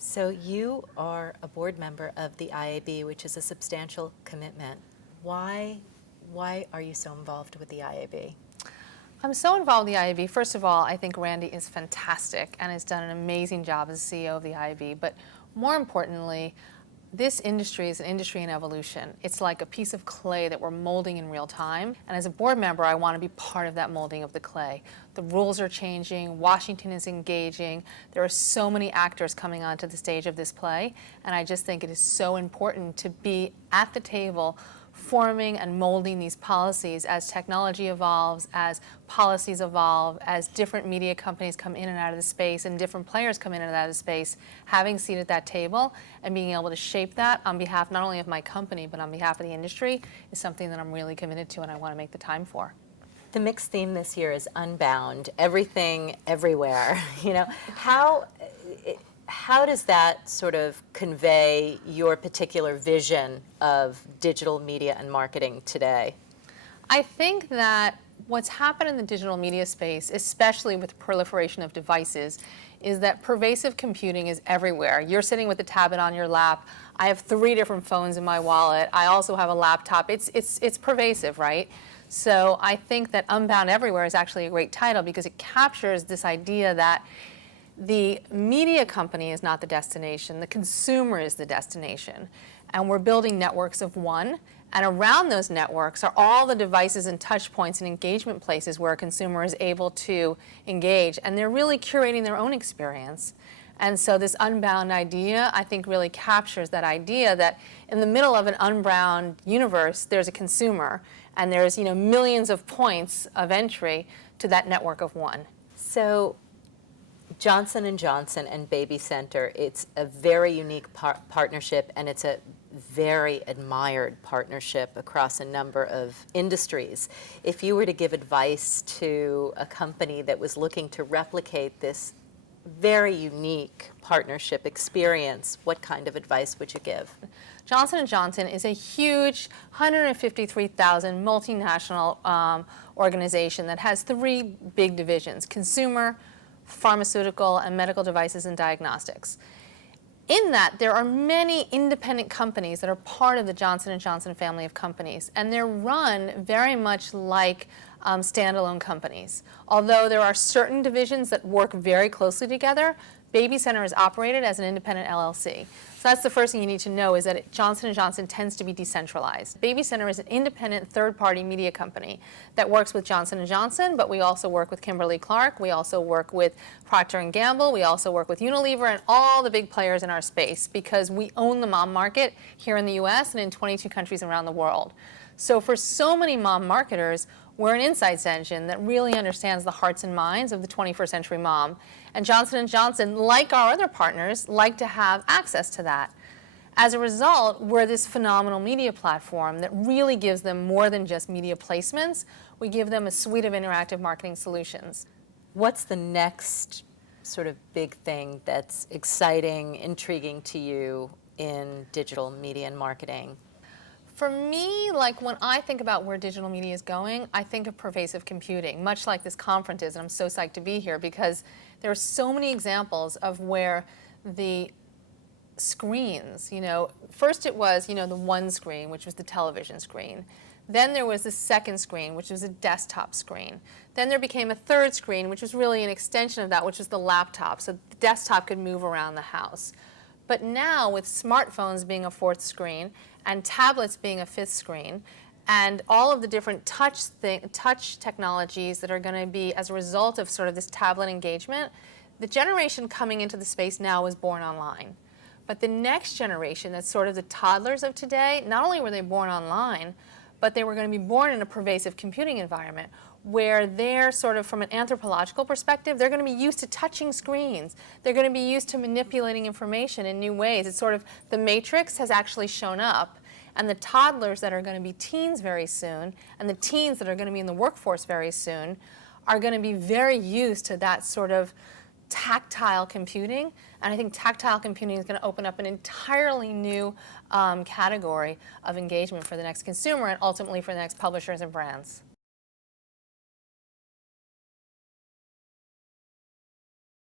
So you are a board member of the IAB, which is a substantial commitment. Why are you so involved with the IAB? I'm so involved with the IAB. First of all, I think Randy is fantastic and has done an amazing job as CEO of the IAB. But more importantly, this industry is an industry in evolution. It's like a piece of clay that we're molding in real time. And as a board member, I want to be part of that molding of the clay. The rules are changing. Washington is engaging. There are so many actors coming onto the stage of this play. And I just think it is so important to be at the table forming and molding these policies as technology evolves, as policies evolve, as different media companies come in and out of the space and different players come in and out of the space, having a seat at that table and being able to shape that on behalf not only of my company but on behalf of the industry is something that I'm really committed to and I want to make the time for. The MIXX theme this year is Unbound, everything, everywhere. How does that sort of convey your particular vision of digital media and marketing today? I think that what's happened in the digital media space, especially with the proliferation of devices, is that pervasive computing is everywhere. You're sitting with a tablet on your lap. I have 3 different phones in my wallet. I also have a laptop. It's pervasive, right? So I think that Unbound Everywhere is actually a great title because it captures this idea that the media company is not the destination, the consumer is the destination. And we're building networks of one, and around those networks are all the devices and touch points and engagement places where a consumer is able to engage, and they're really curating their own experience. And so this Unbound idea, I think, really captures that idea that in the middle of an unbound universe, there's a consumer, and there's millions of points of entry to that network of one. So Johnson & Johnson and Baby Center, it's a very unique partnership, and it's a very admired partnership across a number of industries. If you were to give advice to a company that was looking to replicate this very unique partnership experience, what kind of advice would you give? Johnson & Johnson is a huge 153,000 multinational organization that has 3 big divisions: consumer, pharmaceutical, and medical devices and diagnostics. In that, there are many independent companies that are part of the Johnson & Johnson family of companies, and they're run very much like standalone companies. Although there are certain divisions that work very closely together, Baby Center is operated as an independent LLC. So that's the first thing you need to know, is that Johnson & Johnson tends to be decentralized. Baby Center is an independent third-party media company that works with Johnson & Johnson, but we also work with Kimberly-Clark, we also work with Procter & Gamble, we also work with Unilever and all the big players in our space because we own the mom market here in the US and in 22 countries around the world. So for so many mom marketers, we're an insights engine that really understands the hearts and minds of the 21st century mom. And Johnson & Johnson, like our other partners, like to have access to that. As a result, we're this phenomenal media platform that really gives them more than just media placements. We give them a suite of interactive marketing solutions. What's the next sort of big thing that's exciting, intriguing to you in digital media and marketing? For me, like when I think about where digital media is going, I think of pervasive computing, much like this conference is, and I'm so psyched to be here because there are so many examples of where the screens, first it was, the one screen, which was the television screen. Then there was the second screen, which was a desktop screen. Then there became a third screen, which was really an extension of that, which was the laptop, so the desktop could move around the house. But now, with smartphones being a 4th screen and tablets being a 5th screen, and all of the different touch technologies that are going to be as a result of sort of this tablet engagement, the generation coming into the space now was born online. But the next generation, that's sort of the toddlers of today, not only were they born online, but they were going to be born in a pervasive computing environment where they're sort of, from an anthropological perspective, they're going to be used to touching screens. They're going to be used to manipulating information in new ways. It's sort of, the matrix has actually shown up, and the toddlers that are going to be teens very soon, and the teens that are going to be in the workforce very soon, are going to be very used to that sort of tactile computing. And I think tactile computing is going to open up an entirely new category of engagement for the next consumer and ultimately for the next publishers and brands.